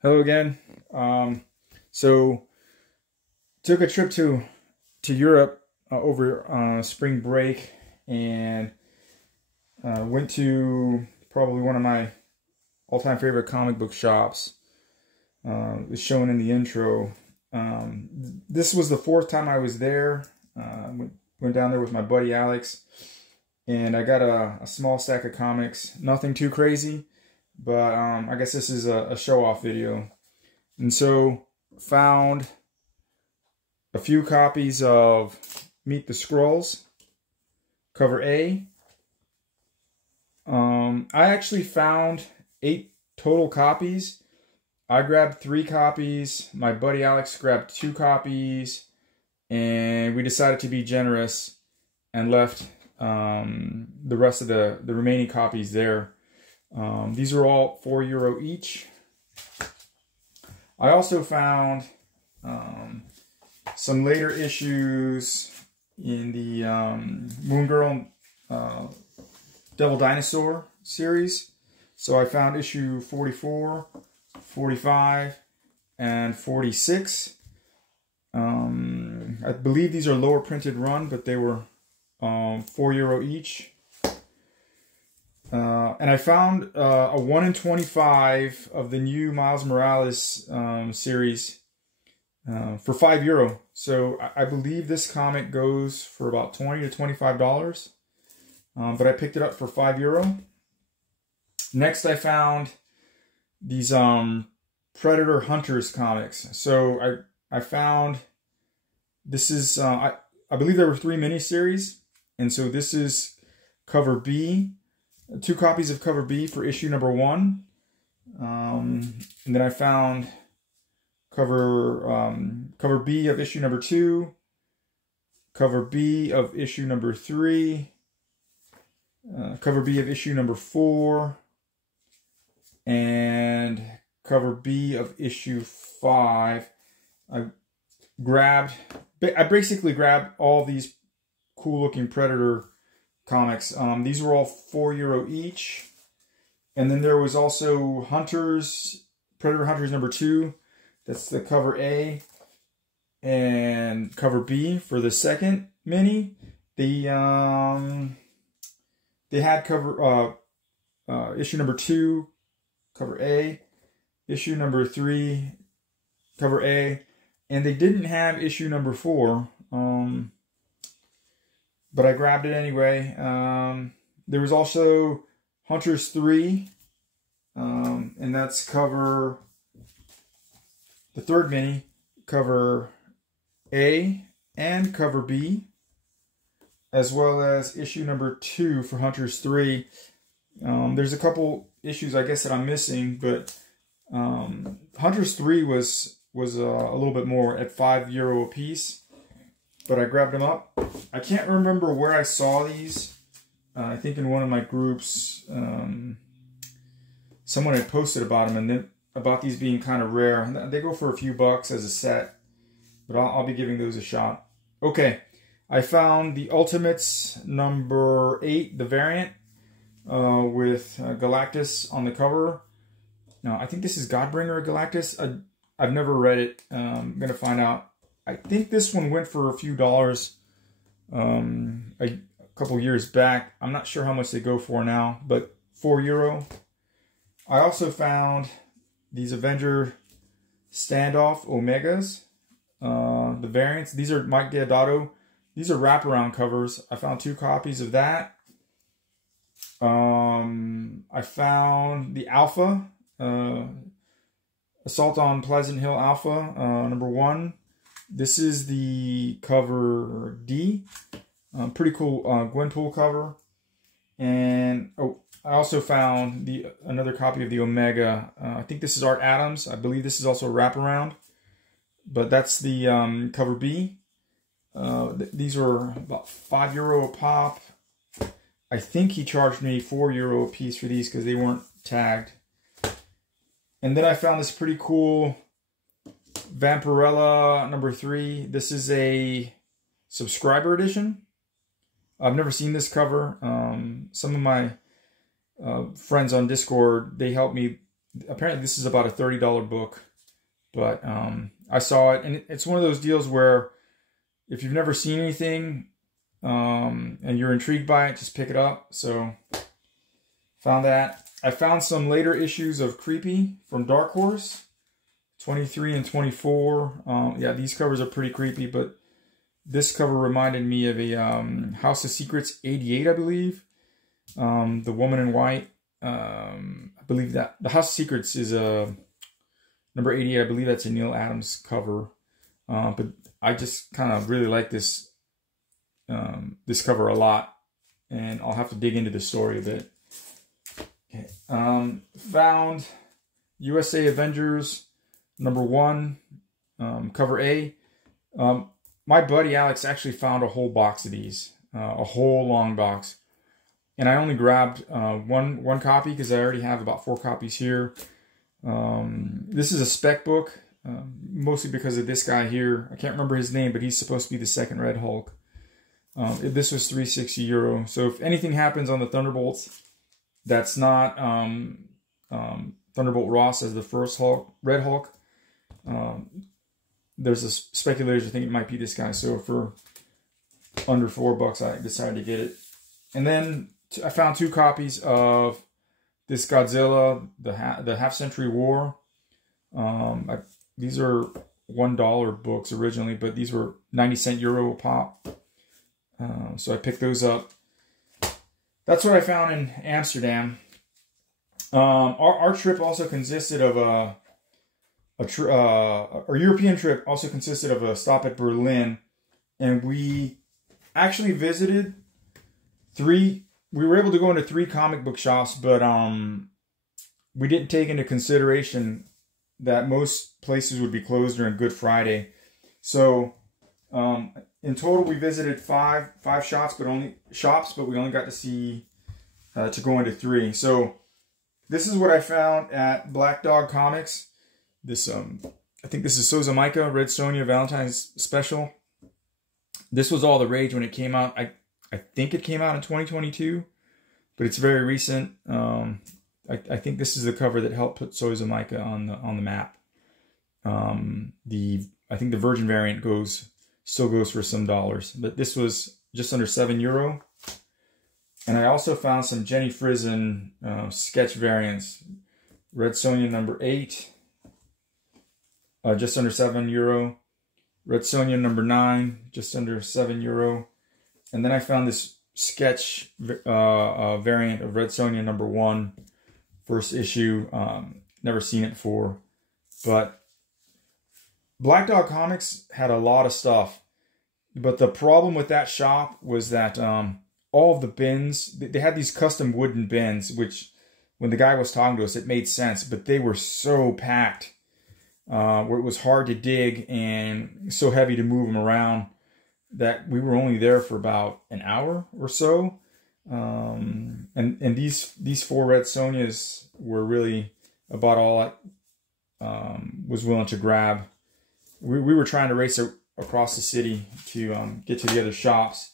Hello again. So took a trip to Europe over spring break, and went to probably one of my all-time favorite comic book shops. It was shown in the intro. This was the fourth time I was there. Went down there with my buddy Alex, and I got a small stack of comics. Nothing too crazy, but I guess this is a show-off video. And so found a few copies of Meet the Skrulls, cover A. I actually found 8 total copies. I grabbed 3 copies. My buddy Alex grabbed 2 copies. And we decided to be generous and left the rest of the remaining copies there. These are all €4 each. I also found some later issues in the Moon Girl Devil Dinosaur series. So I found issue 44, 45, and 46. I believe these are lower printed run, but they were €4 each. And I found a 1 in 25 of the new Miles Morales series for €5. So I believe this comic goes for about $20 to $25. But I picked it up for €5. Next, I found these Predator Hunters comics. So I found, this is, I believe there were 3 miniseries. And so this is cover B. 2 copies of cover B for issue number 1. And then I found cover B of issue number 2. Cover B of issue number 3. Cover B of issue number 4. And cover B of issue 5. I basically grabbed all these cool looking Predator comics. These were all €4 each. And then there was also Predator Hunters number 2. That's the cover A. And cover B for the second mini. They had issue number 2, cover A, issue number 3, cover A, and they didn't have issue number 4, but I grabbed it anyway. There was also Hunters 3, and that's cover, the third mini, cover A and cover B, as well as issue number 2 for Hunters 3. There's a couple issues, I guess, that I'm missing, but Hunters 3 was a little bit more at €5 a piece, but I grabbed them up. I can't remember where I saw these. I think in one of my groups, someone had posted about them, and then about these being kind of rare. They go for a few bucks as a set, but I'll be giving those a shot. Okay, I found the Ultimates number 8, the variant, with Galactus on the cover. Now, I think this is Godbringer Galactus. I've never read it. I'm going to find out. I think this one went for a few dollars a couple years back. I'm not sure how much they go for now, but €4. I also found these Avenger Standoff Omegas, the variants. These are Mike Deodato. These are wraparound covers. I found 2 copies of that. I found the Alpha, Assault on Pleasant Hill Alpha, number 1. This is the cover D. Pretty cool Gwenpool cover. And I also found another copy of the Omega. I think this is Art Adams. I believe this is also a wraparound. But that's the cover B. These were about €5 a pop. I think he charged me €4 a piece for these because they weren't tagged. And then I found this pretty cool Vampirella number 3. This is a subscriber edition. I've never seen this cover. Some of my friends on Discord, they helped me. Apparently this is about a $30 book. But I saw it, and it's one of those deals where if you've never seen anything and you're intrigued by it, just pick it up. So found that. I found some later issues of Creepy from Dark Horse, 23 and 24. Yeah, these covers are pretty creepy, but this cover reminded me of a House of Secrets 88, I believe. The Woman in White. I believe that the House of Secrets is a number 88. I believe that's a Neil Adams cover. But I just kind of really like this this cover a lot, and I'll have to dig into the story a bit. Okay. Found USA Avengers number 1, cover A. My buddy Alex actually found a whole box of these, a whole long box, and I only grabbed one copy because I already have about 4 copies here. This is a spec book, mostly because of this guy here. I can't remember his name, but he's supposed to be the second Red Hulk. This was €360. So if anything happens on the Thunderbolts, that's not Thunderbolt Ross as the first Hulk, Red Hulk. There's a speculation I think it might be this guy. So for under $4, I decided to get it. And then I found 2 copies of this Godzilla, the Half Century War. These are $1 books originally, but these were 90-cent euro a pop. So I picked those up. That's what I found in Amsterdam. Our trip also consisted of our European trip also consisted of a stop at Berlin, and we actually visited 3. We were able to go into 3 comic book shops, but we didn't take into consideration that most places would be closed during Good Friday. So in total, we visited five shops, but we only got to see to go into 3. So this is what I found at Black Dog Comics. This I think this is Souza Micah, Red Sonja Valentine's special. This was all the rage when it came out. I think it came out in 2022, but it's very recent. I think this is the cover that helped put Souza Micah on the map. I think the Virgin variant still goes for some dollars, but this was just under €7. And I also found some Jenny Frison sketch variants. Red Sonja number 8, just under €7. Red Sonja number 9, just under €7. And then I found this sketch variant of Red Sonja number 1, first issue. Never seen it before. But Black Dog Comics had a lot of stuff. But the problem with that shop was that all of the bins, they had these custom wooden bins, which when the guy was talking to us, it made sense. But they were so packed where it was hard to dig and so heavy to move them around that we were only there for about an hour or so. And these 4 Red Sonjas were really about all I was willing to grab. We were trying to race across the city to get to the other shops.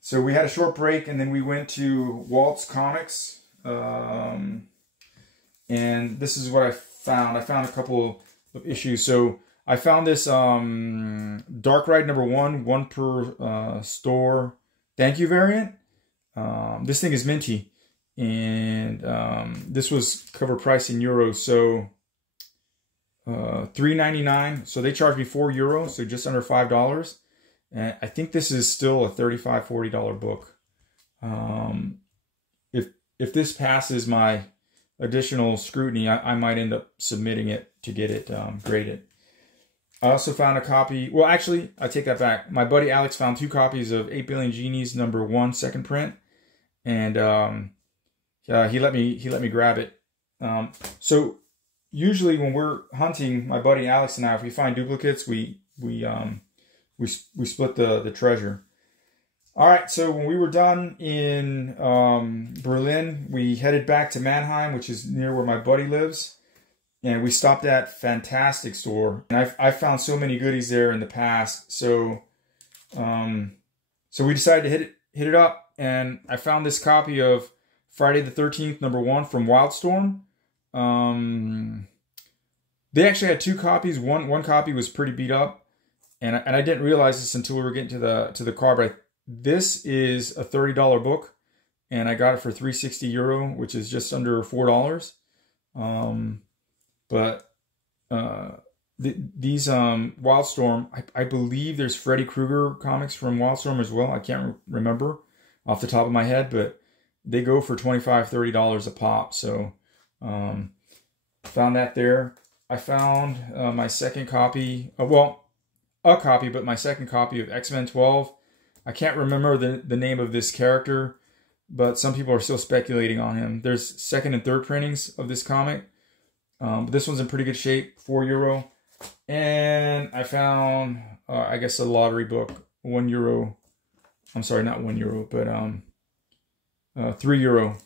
So we had a short break, and then we went to Walt's Comics. And this is what I found. I found a couple of issues. So I found this Dark Ride number 1 per store thank you variant. This thing is minty. And this was cover price in euros. So $3.99. So they charged me €4, so just under $5. And I think this is still a $35, $40 book. If this passes my additional scrutiny, I might end up submitting it to get it graded. I also found a copy. Well, actually, I take that back. My buddy Alex found 2 copies of 8 Billion Genies number 1 second print, and he let me grab it. So usually when we're hunting, my buddy Alex and I, if we find duplicates, we split the treasure. All right, so when we were done in Berlin, we headed back to Mannheim, which is near where my buddy lives, and we stopped at Fantastic Store. And I found so many goodies there in the past, so we decided to hit it up, and I found this copy of Friday the 13th number 1 from Wildstorm. They actually had 2 copies. One copy was pretty beat up, and I didn't realize this until we were getting to the car. But this is a $30 book, and I got it for €360, which is just under $4. These Wildstorm, I believe there's Freddy Krueger comics from Wildstorm as well. I can't remember off the top of my head, but they go for $25, $30 a pop. So found that there. I found my second copy, a copy, but my second copy of X-Men 12. I can't remember the name of this character, but some people are still speculating on him. There's second and third printings of this comic. But this one's in pretty good shape, €4. And I found, I guess, a lottery book, €1. I'm sorry, not €1, but €3,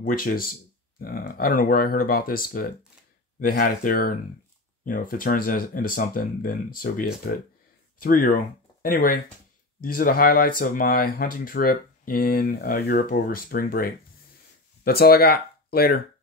which is, I don't know where I heard about this, but they had it there, and if it turns into something, then so be it. But €3. Anyway, these are the highlights of my hunting trip in Europe over spring break. That's all I got. Later.